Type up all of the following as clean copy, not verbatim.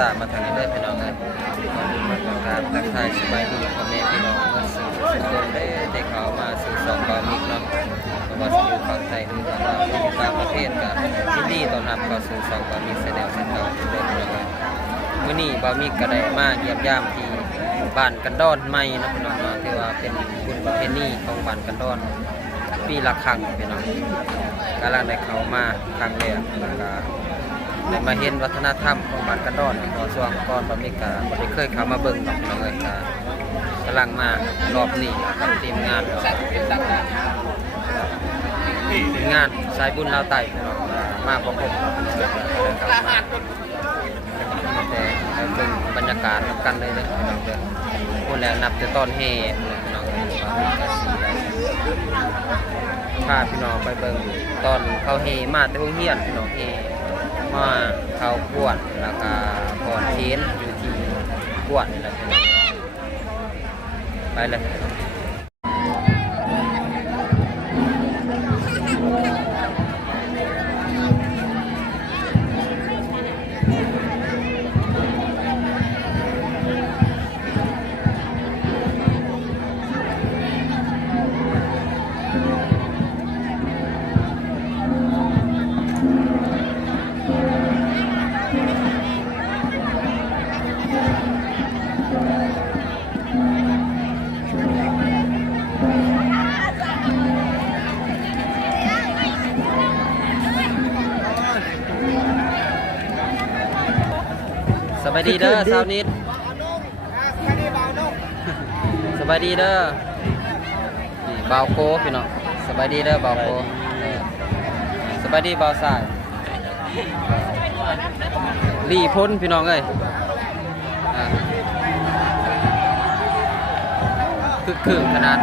ตามาทางนี้ได้พี่น้องเลยการทักทายสบายดีพ่อแม่พี่น้องเมื่อสื่อสุดโดนได้เด็กเขามาสื่อสองบามิกเนาะเพราะว่าสื่อฝั่งไทยหรือต่างประเทศก็ยินดีต้อนรับเข้าสู่สองบามิกแสดงเส้นเก่าเดิมนะครับมื้อนี้บามิกก็ได้มาเยี่ยมยามที่บ้านกันดอนใหม่นะพี่น้องเนาะที่ว่าเป็นบุญประเพณีของบ้านกันดอนปีละครั้งพี่น้องกำลังได้เข้ามาครั้งแรกแล้วก็ได้มาเห็นวัฒนธรรมของบ้านกันดอนพอช่วงก่อนบามิกก็บ่ได้เคยเข้ามาเบิ่งหรอกพี่น้องเอ้ยก็กำลังมารอบนี้กับทีมงานสายบุญลาวไต่พี่น้องมาพบแต่เบิ่งบรรยากาศนำกันเลยพี่น้องเด้อพูดแล้วนับแต่ตอนแห่พี่น้องพาพี่น้องไปเบิ่งตอนเขาเฮมาแต่โรงเรียนพี่น้องเฮมาเขากวดแล้วก็ก่อนเทนอยู่ที่กวดนี่แหละพี่น้องไปเลยสบายดีเด้อสาวนิดสบายดีเด้อนี่บ่าวโคพี่น้องสบายดีเด้อบ่าวโคสบายดีบ่าวสายรีพ้นพี่น้องเอ้ยคึกขนาด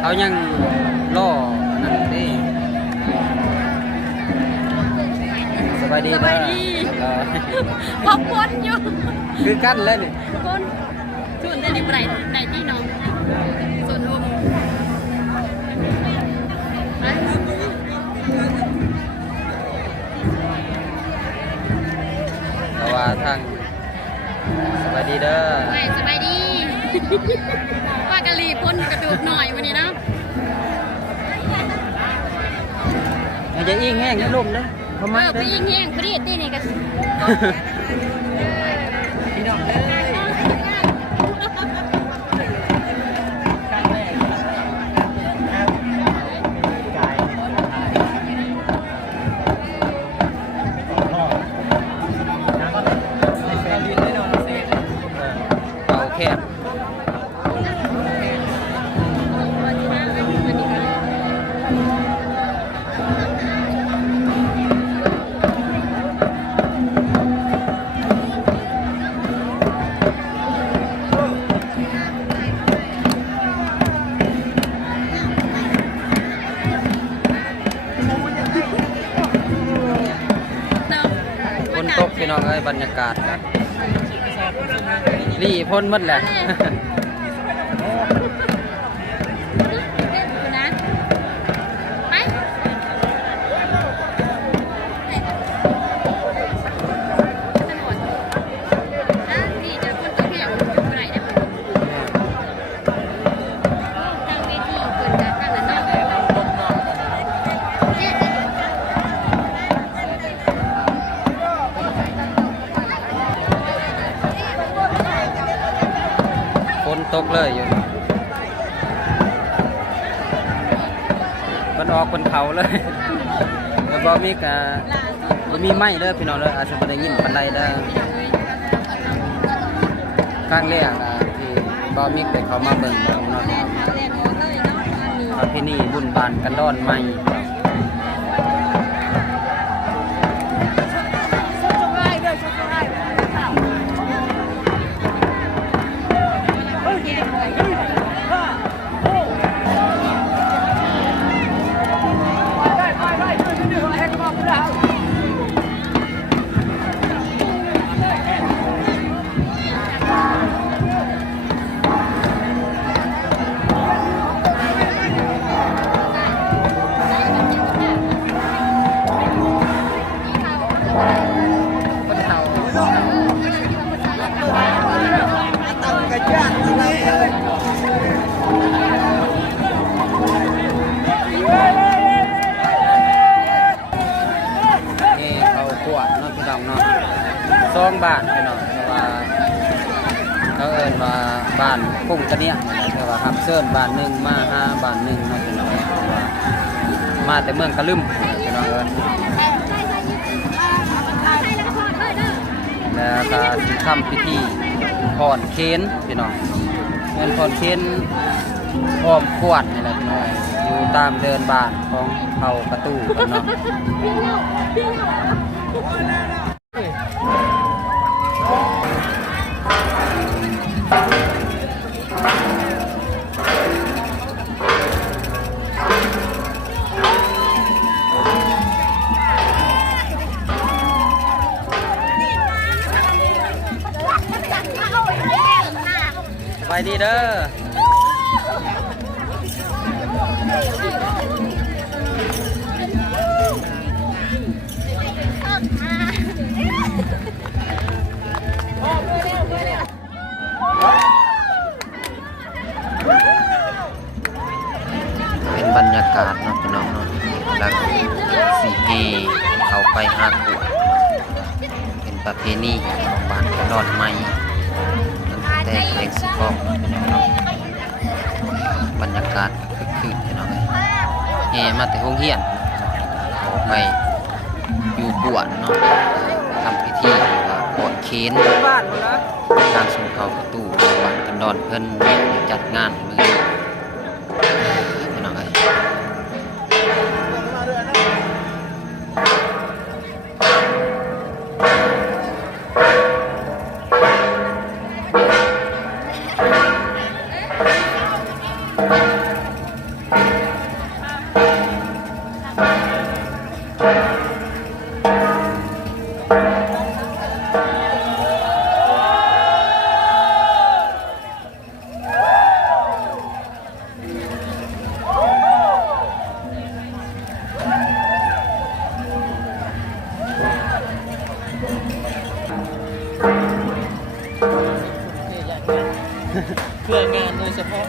เขายังล่อนั่นดิสบายดีพบคนอยู่คือกันเลยนี่คนส่วนได้ดีไรได้ที่น้องส่วนอุ้มแต่ว่าทางสบายดีเด้อสบายดีว่ากะลีพ่นกระดูกหน่อยวันนี้นะมันจะอิ่งแห้งให้ลมเด้อทำไมไปยิงแห้งพอดีตีนี่กันพี่น้องเลยเอาแค่ตกพี่น้องเอ้ยบรรยากาศครับรีพ้นหมดแหละตกเลยอยู่มันออกบนเขาเลยแล้วบอมีกะมีไม้เด้อพี่น้องเด้ออาจจะไม่ได้ยินปันใดเด้อข้างแรกที่บอมีไปเขามาเบิ่งเนาะประเพณีบุญบานกันดอนใหม่ ว่าบ้านพุ่งตะเนียแต่ว่าครับเซิร์นบ้านหนึ่งมาหาบ้านหนึ่งเนาะพี่น้องว่ามาแต่เมืองกะลึมพี่น้องแล้วก็สิทำพิธีพรเค้นพี่น้องเงินพรเค้นอ้อมขวดนี่แหละพี่น้องอยู่ตามเดินบ้านของเขาประตูกันเนาะสบายดีเด้อเป็นบรรยากาศเนาะพี่น้องเนาะแล้วสีเฮเขาไปหาขวดเป็นประเพณีของบ้านดอนไม้ตั้งแต่เด็กสิบกองพี่น้องเนาะบรรยากาศคึกคืนพี่น้องเลยเฮมาแต่ห้องเฮียนเขาไปอยู่บวชเนาะทำพิธีว่าโกนเค้นทางสู่เขาประตูบ้านกันดอนเพิ่นจัดงานมือพี่น้องเอ้ยเพื่องานโดยเฉพาะ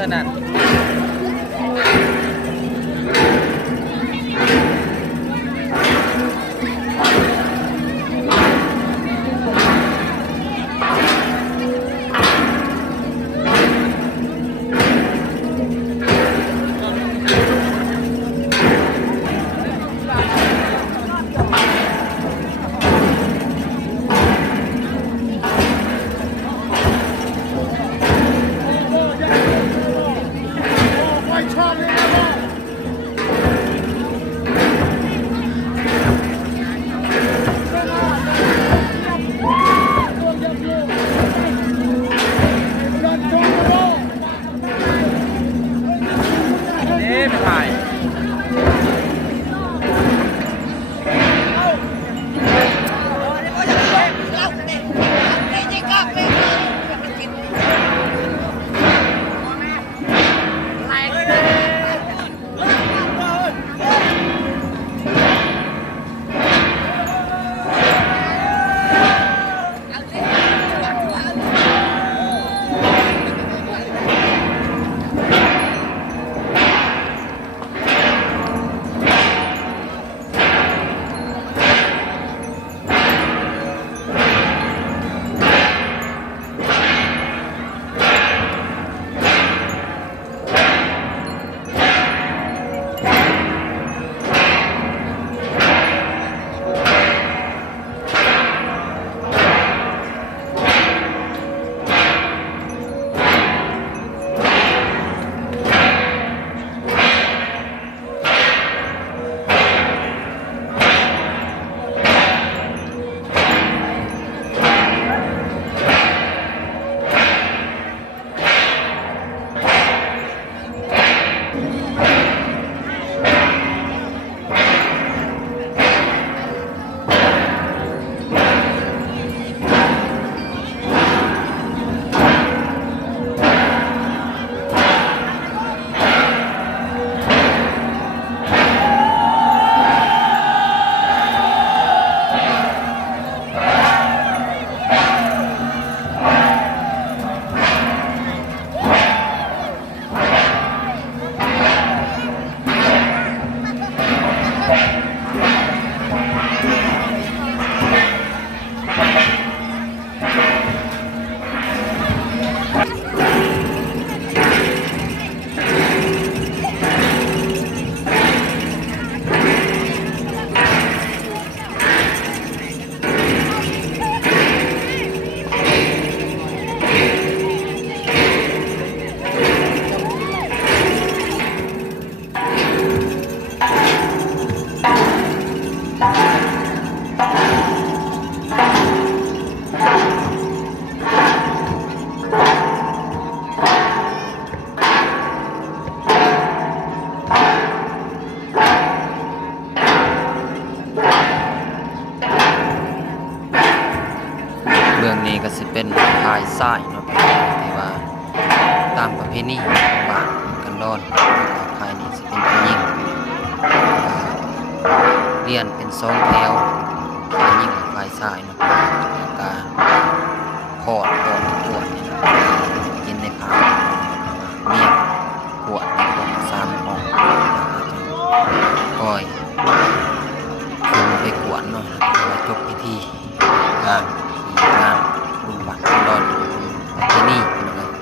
ขนาด ตามประเพณีบ้านกันดอนภายนี้สิเป็นผู้หญิงเรียนเป็น2แถวฝ่ายหญิงฝ่ายชายเนาะการพอดปวดนี่นะกินในผาเมียปวดในปวด3ห้องคอยคือไปกวนเนาะแล้วจบพิธีการบุญบัตรกันดอนที่นี่นะครับ เ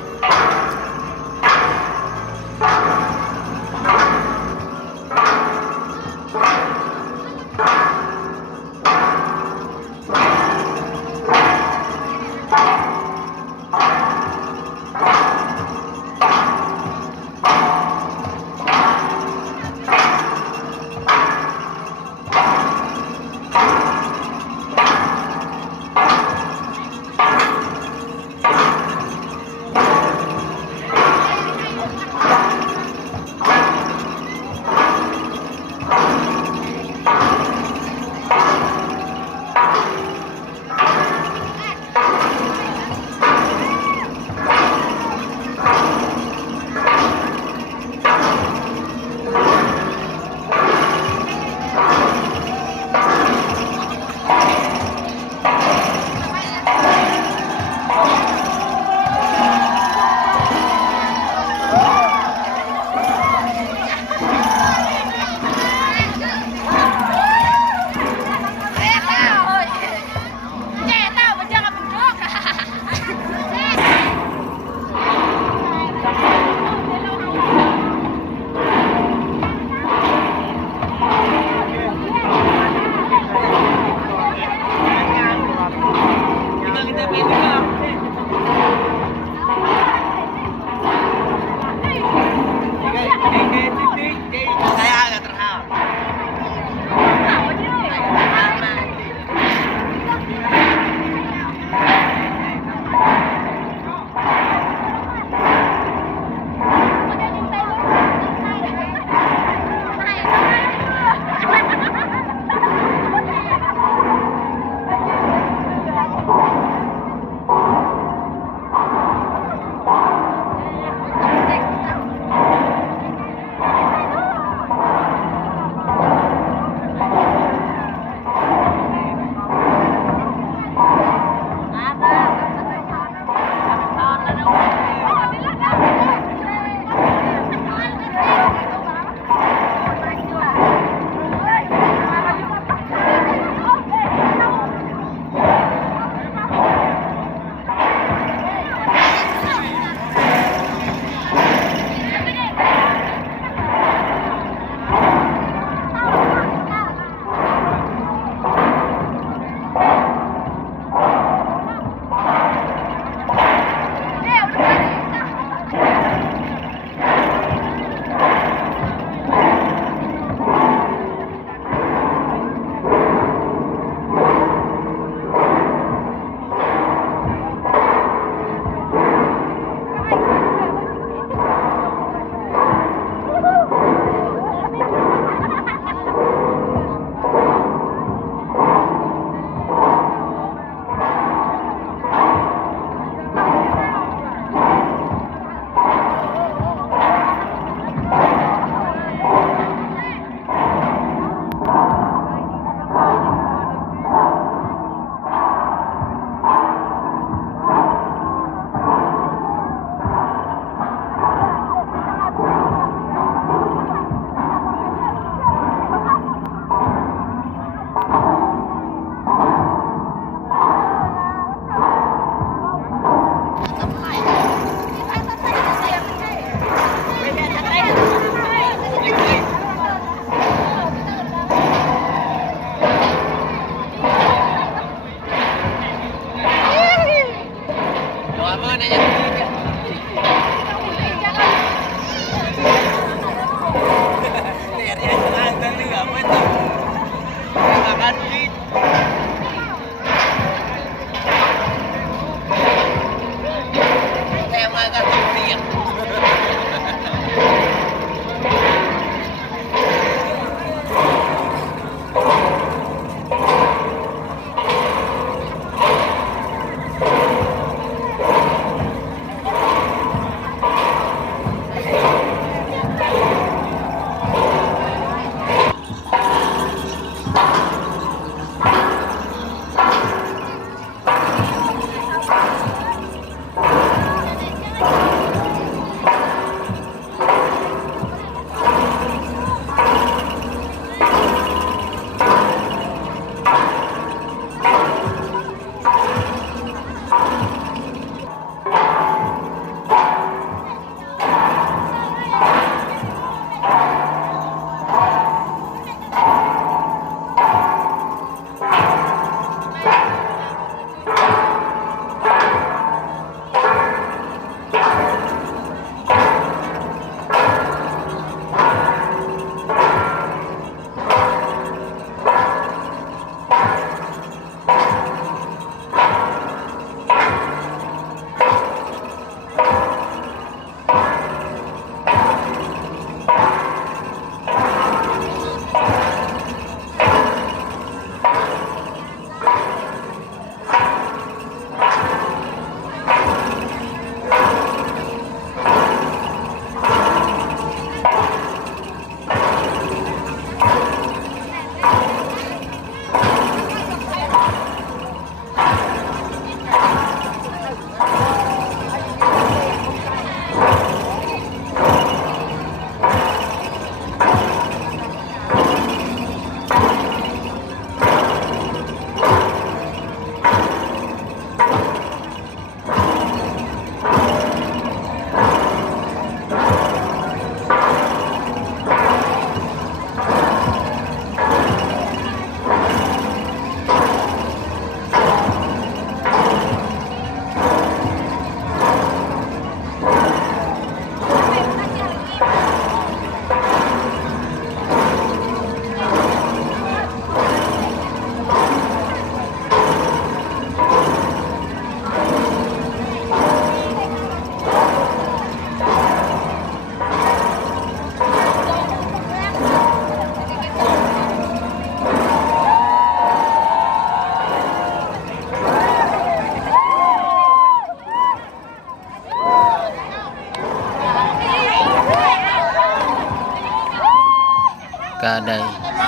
ก็ได้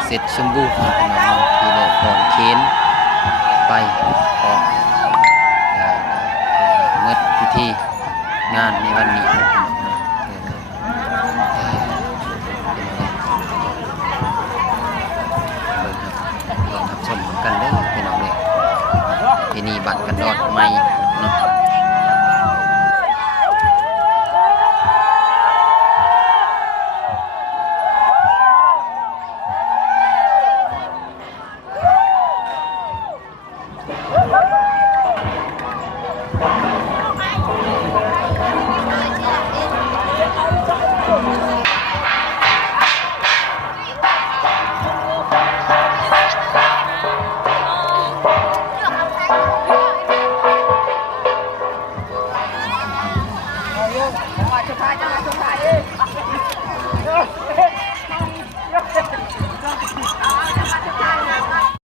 เสร็จสมบูรณ์ที่ได้พร้อมเข็นไปออกเมื่อพิธีงานในวันนี้เบิ่งชมกันเด้อพี่น้องเลยที่นี่บัตรกันดอดใหม่เนาะ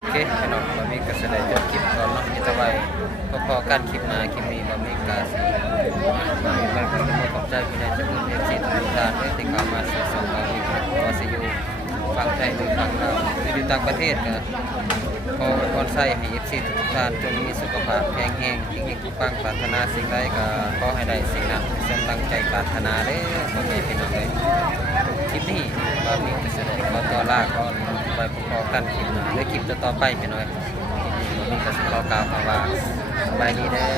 โอเคพี่น้องบะหมี่ก็แสดงจบคลิปก่อนเนาะมีแต่ไว้พอๆกันคลิปหน้าคลิปนี้บะหมี่ก็สิมันก็ขอบใจพี่น้องจากเอฟซีทุกท่านที่เข้ามาซื้อส่งบะหมี่ก็สิอยู่ฝั่งไทยหรือฝั่งลาวหรืออยู่ต่างประเทศก็ขออวยพรให้เอฟซีทุกท่านจงมีสุขภาพแข็งแรงยิ่งๆปังปรารถนาสิ่งใดก็ขอให้ได้สิ่งนั้นสมตั้งใจปรารถนาเด้อบะหมี่พี่น้องเอ้ยคลิปนี้บะหมี่ก็แสดงขอตัวลาก่อนไว้พอๆกันคลิปหน้าและคลิปต่อไปพี่น้องมีกสิกรกล่าวคำว่าสบายดีเด้อ